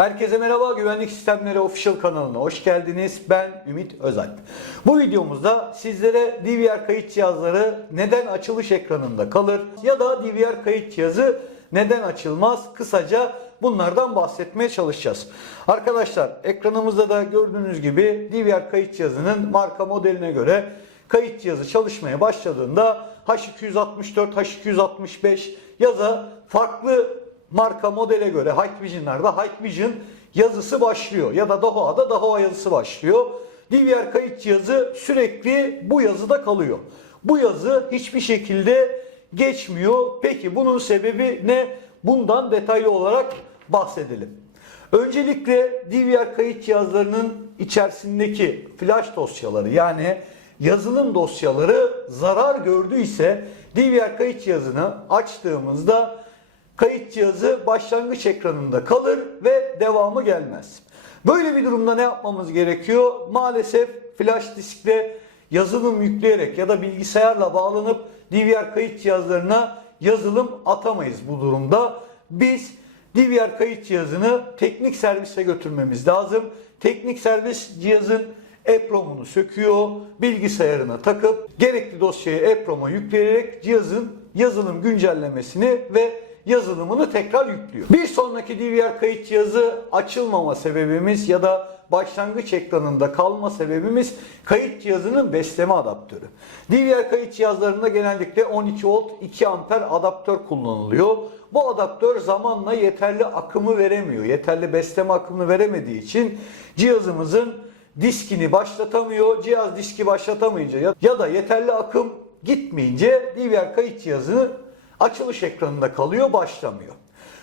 Herkese merhaba Güvenlik Sistemleri Official kanalına hoş geldiniz. Ben Ümit Özalp. Bu videomuzda sizlere DVR kayıt cihazları neden açılış ekranında kalır ya da DVR kayıt cihazı neden açılmaz kısaca bunlardan bahsetmeye çalışacağız. Arkadaşlar ekranımızda da gördüğünüz gibi DVR kayıt cihazının marka modeline göre kayıt cihazı çalışmaya başladığında H264, H265 ya da farklı marka modele göre Hikvision'larda Hikvision yazısı başlıyor ya da Dahoo'da Dahoo yazısı başlıyor. DVR kayıt cihazı sürekli bu yazıda kalıyor. Bu yazı hiçbir şekilde geçmiyor. Peki bunun sebebi ne? Bundan detaylı olarak bahsedelim. Öncelikle DVR kayıt cihazlarının içerisindeki flash dosyaları yani yazılım dosyaları zarar gördüyse DVR kayıt cihazını açtığımızda kayıt cihazı başlangıç ekranında kalır ve devamı gelmez. Böyle bir durumda ne yapmamız gerekiyor? Maalesef flash diskle yazılım yükleyerek ya da bilgisayarla bağlanıp DVR kayıt cihazlarına yazılım atamayız bu durumda. Biz DVR kayıt cihazını teknik servise götürmemiz lazım. Teknik servis cihazın EPROM'unu söküyor, bilgisayarına takıp gerekli dosyayı EPROM'a yükleyerek cihazın yazılım güncellemesini ve yazılımını tekrar yüklüyor. Bir sonraki DVR kayıt cihazı açılmama sebebimiz ya da başlangıç ekranında kalma sebebimiz kayıt cihazının besleme adaptörü. DVR kayıt cihazlarında genellikle 12 volt 2 amper adaptör kullanılıyor. Bu adaptör zamanla yeterli akımı veremiyor. Yeterli besleme akımını veremediği için cihazımızın diskini başlatamıyor. Cihaz diski başlatamayınca ya- da yeterli akım gitmeyince DVR kayıt cihazını açılış ekranında kalıyor, başlamıyor.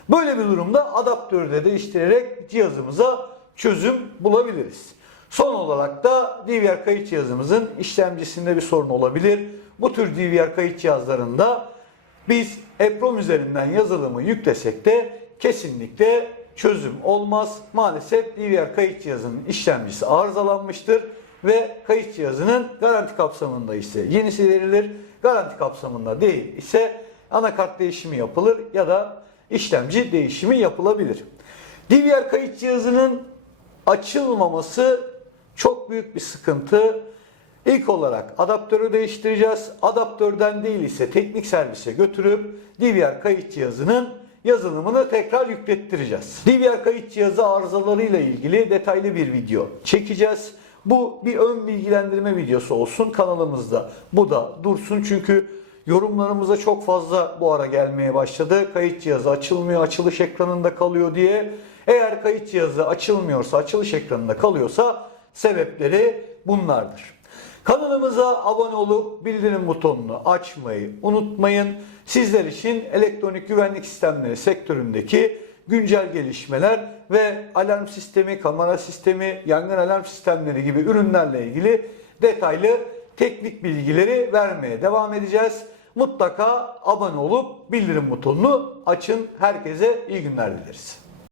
Böyle bir durumda adaptörü de değiştirerek cihazımıza çözüm bulabiliriz. Son olarak da DVR kayıt cihazımızın işlemcisinde bir sorun olabilir. Bu tür DVR kayıt cihazlarında biz EPROM üzerinden yazılımı yüklesek de kesinlikle çözüm olmaz. Maalesef DVR kayıt cihazının işlemcisi arızalanmıştır ve kayıt cihazının garanti kapsamında ise yenisi verilir. Garanti kapsamında değil ise anakart değişimi yapılır ya da işlemci değişimi yapılabilir. DVR kayıt cihazının açılmaması çok büyük bir sıkıntı. İlk olarak adaptörü değiştireceğiz. Adaptörden değil ise teknik servise götürüp DVR kayıt cihazının yazılımını tekrar yüklettireceğiz. DVR kayıt cihazı arızalarıyla ilgili detaylı bir video çekeceğiz. Bu bir ön bilgilendirme videosu olsun kanalımızda. Bu da dursun çünkü yorumlarımıza çok fazla bu ara gelmeye başladı. Kayıt cihazı açılmıyor, açılış ekranında kalıyor diye. Eğer kayıt cihazı açılmıyorsa, açılış ekranında kalıyorsa sebepleri bunlardır. Kanalımıza abone olup bildirim butonunu açmayı unutmayın. Sizler için elektronik güvenlik sistemleri sektöründeki güncel gelişmeler ve alarm sistemi, kamera sistemi, yangın alarm sistemleri gibi ürünlerle ilgili detaylı teknik bilgileri vermeye devam edeceğiz. Mutlaka abone olup bildirim butonunu açın. Herkese iyi günler dileriz.